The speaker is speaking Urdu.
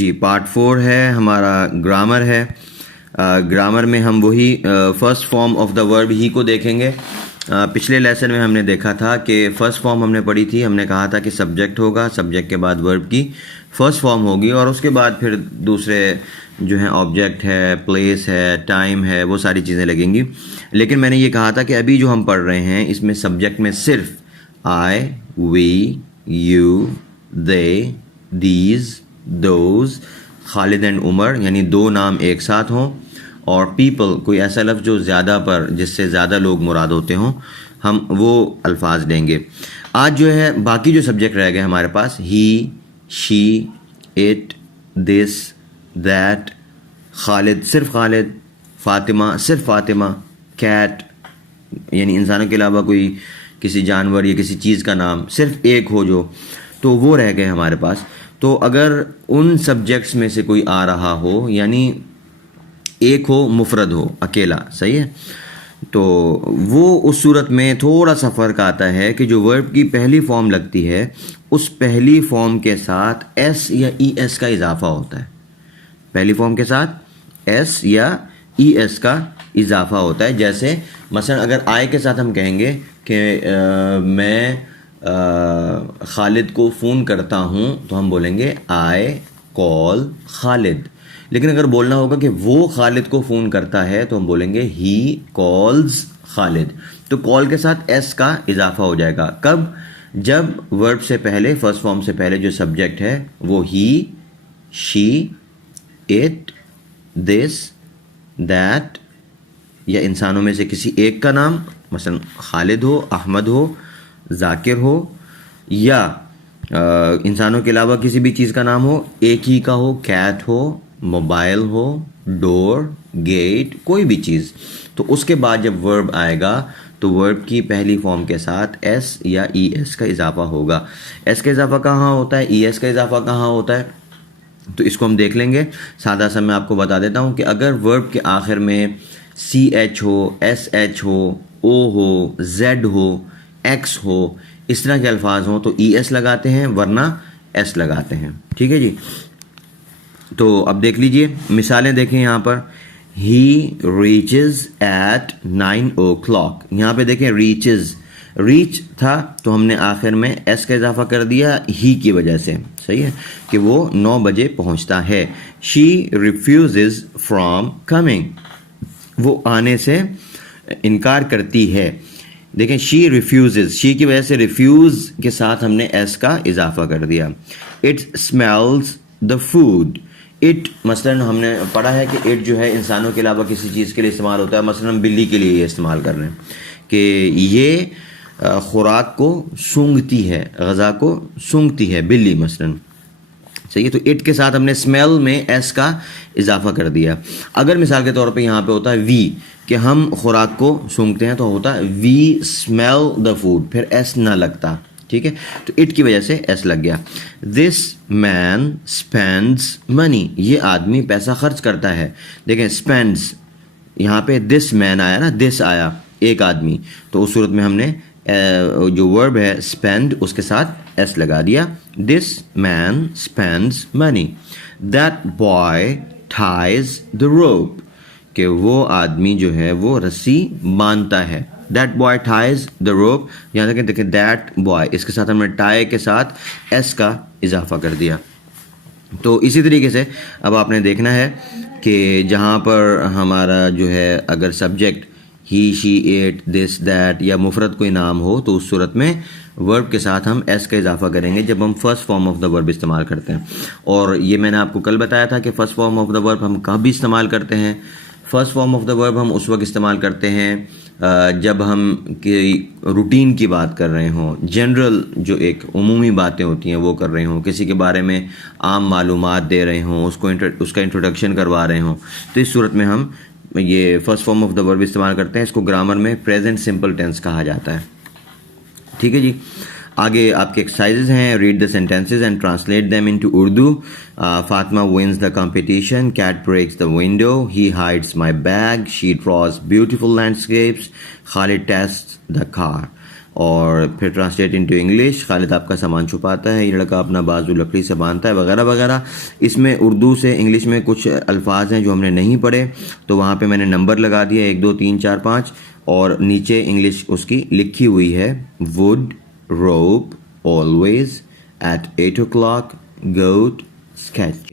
جی پارٹ 4 ہے ہمارا گرامر ہے. گرامر میں ہم وہی فرسٹ فارم آف دا ورب ہی کو دیکھیں گے. پچھلے لیسن میں ہم نے دیکھا تھا کہ فرسٹ فارم ہم نے پڑھی تھی. ہم نے کہا تھا کہ سبجیکٹ ہوگا, سبجیکٹ کے بعد ورب کی فرسٹ فارم ہوگی, اور اس کے بعد پھر دوسرے جو ہیں آبجیکٹ ہے, پلیس ہے, ٹائم ہے, وہ ساری چیزیں لگیں گی. لیکن میں نے یہ کہا تھا کہ ابھی جو ہم پڑھ رہے ہیں اس میں سبجیکٹ میں صرف I, we, you, they, these, those, Khalid and Umar یعنی دو نام ایک ساتھ ہوں, اور پیپل کوئی ایسا لفظ جو زیادہ پر جس سے زیادہ لوگ مراد ہوتے ہوں, ہم وہ الفاظ لیں گے. آج جو ہے باقی جو سبجیکٹ رہ گئے ہمارے پاس, ہی, شی, اٹ, دس, دیٹ, خالد صرف خالد, فاطمہ صرف فاطمہ, کیٹ یعنی انسانوں کے علاوہ کوئی کسی جانور یا کسی چیز کا نام صرف ایک ہو جو, تو وہ رہ گئے ہمارے پاس. تو اگر ان سبجیکٹس میں سے کوئی آ رہا ہو, یعنی ایک ہو, مفرد ہو, اکیلا, صحیح ہے, تو وہ اس صورت میں تھوڑا سا فرق آتا ہے کہ جو ورب کی پہلی فارم لگتی ہے اس پہلی فارم کے ساتھ ایس یا ای ایس کا اضافہ ہوتا ہے. پہلی فارم کے ساتھ ایس یا ای ایس کا اضافہ ہوتا ہے. جیسے مثلا اگر آئے کے ساتھ ہم کہیں گے کہ میں خالد کو فون کرتا ہوں, تو ہم بولیں گے آئی کال خالد. لیکن اگر بولنا ہوگا کہ وہ خالد کو فون کرتا ہے تو ہم بولیں گے ہی کالز خالد. تو کال کے ساتھ ایس کا اضافہ ہو جائے گا. کب؟ جب ورب سے پہلے, فرسٹ فارم سے پہلے جو سبجیکٹ ہے وہ ہی, شی, اٹ, دس, دیٹ یا انسانوں میں سے کسی ایک کا نام مثلا خالد ہو, احمد ہو, ذاکر ہو, یا انسانوں کے علاوہ کسی بھی چیز کا نام ہو, ایک ہی کا ہو, کیٹ ہو, موبائل ہو, ڈور, گیٹ, کوئی بھی چیز. تو اس کے بعد جب ورب آئے گا تو ورب کی پہلی فارم کے ساتھ ایس یا ای ایس کا اضافہ ہوگا. ایس کا اضافہ کہاں ہوتا ہے, ای ایس کا اضافہ کہاں ہوتا ہے, تو اس کو ہم دیکھ لیں گے. سادہ سا میں آپ کو بتا دیتا ہوں کہ اگر ورب کے آخر میں سی ایچ ہو, ایس ایچ ہو, او ہو, زیڈ ہو, ایکس ہو, اس طرح کے الفاظ ہوں تو ای ایس لگاتے ہیں, ورنہ ایس لگاتے ہیں. ٹھیک ہے جی. تو اب دیکھ لیجئے مثالیں دیکھیں یہاں پر. ہی ریچز ایٹ 9 o'clock. یہاں پہ دیکھیں ریچز, ریچ تھا تو ہم نے آخر میں ایس کا اضافہ کر دیا ہی کی وجہ سے, صحیح ہے, کہ وہ 9 بجے پہنچتا ہے. شی ریفیوزز فرام کمنگ, وہ آنے سے انکار کرتی ہے. دیکھیں شی ریفیوزز, شی کی وجہ سے ریفیوز کے ساتھ ہم نے ایس کا اضافہ کر دیا. It smells the food. It مثلاً ہم نے پڑھا ہے کہ اٹ جو ہے انسانوں کے علاوہ کسی چیز کے لیے استعمال ہوتا ہے. مثلاً بلی کے لیے یہ استعمال کر رہے ہیں کہ یہ خوراک کو سونگھتی ہے, غذا کو سونگھتی ہے بلی مثلاً, صحیح ہے. تو اٹ کے ساتھ ہم نے اسمیل میں ایس کا اضافہ کر دیا. اگر مثال کے طور پہ یہاں پہ ہوتا ہے وی, کہ ہم خوراک کو سونگھتے ہیں, تو ہوتا ہے وی اسمیل دا فوڈ, پھر ایس نہ لگتا. ٹھیک ہے, تو اٹ کی وجہ سے ایس لگ گیا. دس مین اسپینڈز منی, یہ آدمی پیسہ خرچ کرتا ہے. دیکھیں اسپینڈز, یہاں پہ دس مین آیا نا, دس آیا ایک آدمی, تو اس صورت میں ہم نے جو ورب ہے اسپینڈ اس کے ساتھ ایس لگا دیا. This man spends money. That boy ties the rope, کہ وہ آدمی جو ہے وہ رسی باندھتا ہے. دیٹ بوائے ٹائز دا روپ, یہاں تک دیکھیں دیٹ بوائے, اس کے ساتھ ہم نے ٹائی کے ساتھ ایس کا اضافہ کر دیا. تو اسی طریقے سے اب آپ نے دیکھنا ہے کہ جہاں پر ہمارا جو ہے اگر subject he, she, it, this, that یا مفرد کوئی نام ہو, تو اس صورت میں ورب کے ساتھ ہم ایس کا اضافہ کریں گے جب ہم فرسٹ فارم آف دا ورب استعمال کرتے ہیں. اور یہ میں نے آپ کو کل بتایا تھا کہ فرسٹ فارم آف دا ورب ہم کب بھی استعمال کرتے ہیں. فرسٹ فارم آف دا ورب ہم اس وقت استعمال کرتے ہیں جب ہم روٹین کی بات کر رہے ہوں, جنرل جو ایک عمومی باتیں ہوتی ہیں وہ کر رہے ہوں, کسی کے بارے میں عام معلومات دے رہے ہوں, اس کا انٹروڈکشن کروا رہے ہوں, تو اس صورت میں ہم یہ فرسٹ فارم آف دا ورب استعمال کرتے ہیں. اس کو گرامر میں پریزنٹ سمپل ٹینس کہا جاتا ہے. ٹھیک ہے جی. آگے آپ کے ایکسرسائزز ہیں. Read the sentences and translate them into Urdu. Fatima wins the competition. Cat breaks the window. He hides my bag. She draws beautiful landscapes. Khalid tests the car. اور پھر ٹرانسلیٹ انٹو انگلش، خالد آپ کا سامان چھپاتا ہے، یہ لڑکا اپنا بازو لکڑی سے باندھتا ہے، وغیرہ وغیرہ. اس میں اردو سے انگلش میں کچھ الفاظ ہیں جو ہم نے نہیں پڑھے، تو وہاں پہ میں نے نمبر لگا دیا 1 2 3 4 5، اور نیچے انگلش اس کی لکھی ہوئی ہے. would rope always at 8 o'clock goat sketch.